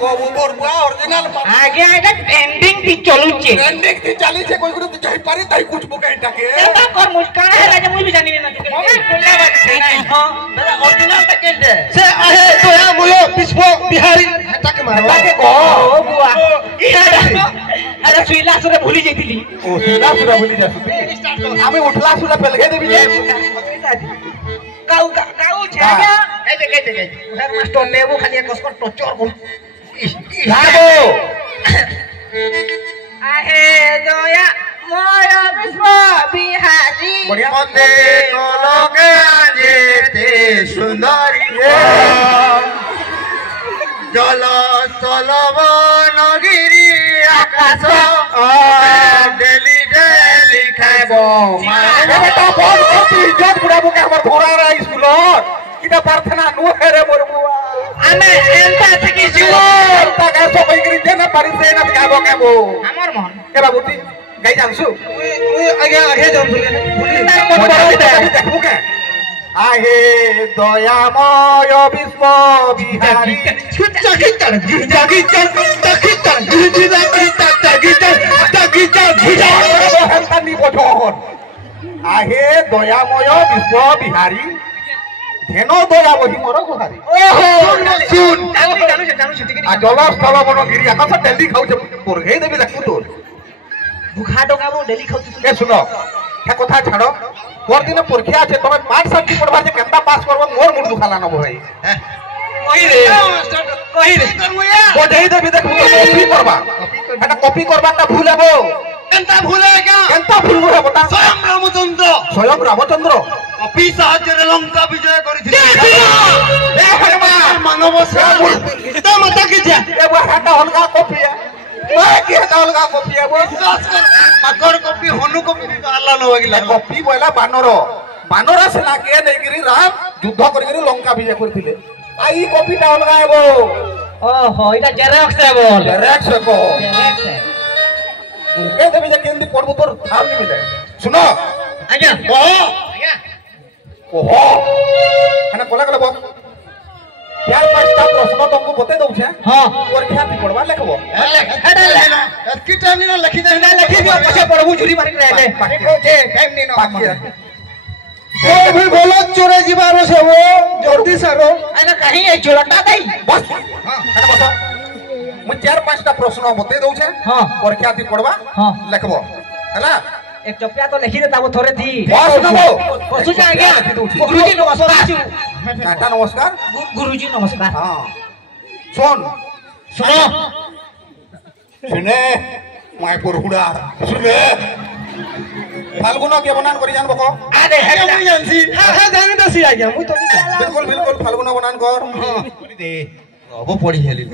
को मोर बुआ ओरिजिनल आगे आगे ट्रेंडिंग थी चलू छे ट्रेंडिंग थी चली छे कोई गुरु जाई पारे ताई कुछ बुके टाके एटा कर मुस्कान है राजा मुई भी जानी ना मोबाइल खोला बात हां दादा ओरिजिनल त केंदे से आहे तो या मोयो विश्व बिहारी टाके मारो टाके को ओ बुआ अरे सुइला सुरे भूली जइतिली ओ सुइला सुरे भूली जासुती आमे उठला सुरे पेलगे देबी जे काऊ काऊ छे क्या कहते उधर मास्टर नेबो खाली कसकर टोचर को लागो आहे दया मोया विश्व बिहारी बढ़िया मते कोलोके जेते सुंदरी जल स्थलव नगिरी आकाश डेली डेली खाइबो बेटा बहुत करती इज्जत बुढ़ा बुके हमर घोड़ा रा स्कूल किटा प्रार्थना नु हेरे मोर बुआ आमे एंता थकी जीवो ता का सब इकरी देना पारी से ना गाबो गाबो हमर मन के बाबूती गाई जानसु ओए आगे आगे जानसु भूली देखबो के आहे दयामय विश्व बिहारी जगितर हेल्था नी बोठोर आहे दयामय विश्व बिहारी धेनो दया बही मोर गुहारी ओहो सुन जानू आ जल स्थल बन गिरी आकाश डेली खाउछ पुरगेई देबी देखु तोर भुखा डगाबो डेली खाउछ ए सुनो हे कथा छाड़ो पर दिन परीक्षा আছে তুমি 5 साल की पढ़वा जे केंता पास करबो मोर मुंड दुखाला न भाई कहि रे बजाई देबी देखु कॉपी करबा एटा कॉपी करबा ता भूलबो केंता भूले क्या केंता भूलबो रे बता स्वयं रामचंद्र कॉपी साहाଯ୍ୟରେ ଲଙ୍କା ବିଜୟ କରିଥିଲେ ଏ ହनुମାନ ମାନବ ସେବା ପିତା ମାତା की जा ए वो हटा हलका कॉपी है मैं की हटा हलका कॉपी है वो मकर कॉपी हनु कॉपी भी आला न होगिला कॉपी बोला बानर सेना के नेगिरी राम युद्ध करिगिरी लंका विजय करथिले आई कॉपी ता हलका है वो ओहो इटा जेरॉक्स है बोल जेरॉक्स को जेरॉक्स है ए देबी जे केंदी पड़बो तोर थाम नि मिले सुनो आज्ञा आज्ञा ओहो हना कोला कोला बस चार पांचटा प्रश्न तुमको बते दउ छे हां परीक्षा ती पढ़वा लेखबो हेडा लेना एतकी टाइम नि लिखि दे ना लिखि दियो पछे पढ़बू झुरी मारी रहले देखो जे टाइम नि न कोई भी बोलो चोरे जीवारो से वो जल्दी सारो आना कहीं ए चोरटा दई बस हां हटा बस मु चार पांचटा प्रश्न बते दउ छे हां परीक्षा ती पढ़वा हां लेखबो हला एक चपिया तो लिखि देता वो थोड़े थी बस नबो पसु जा गया गुरुजी नमस्कार काटा नमस्कार गुरुजी नमस्कार हां सुन सुनो सुने माय पुरहुडा सुने फाल्गुन के बनान करी जानबो को अरे हे मुई जानसी हां जानि दसी आ गया मुई तो बिल्कुल बिल्कुल फाल्गुन बनान कर हां करी दे अब पड़ी हेली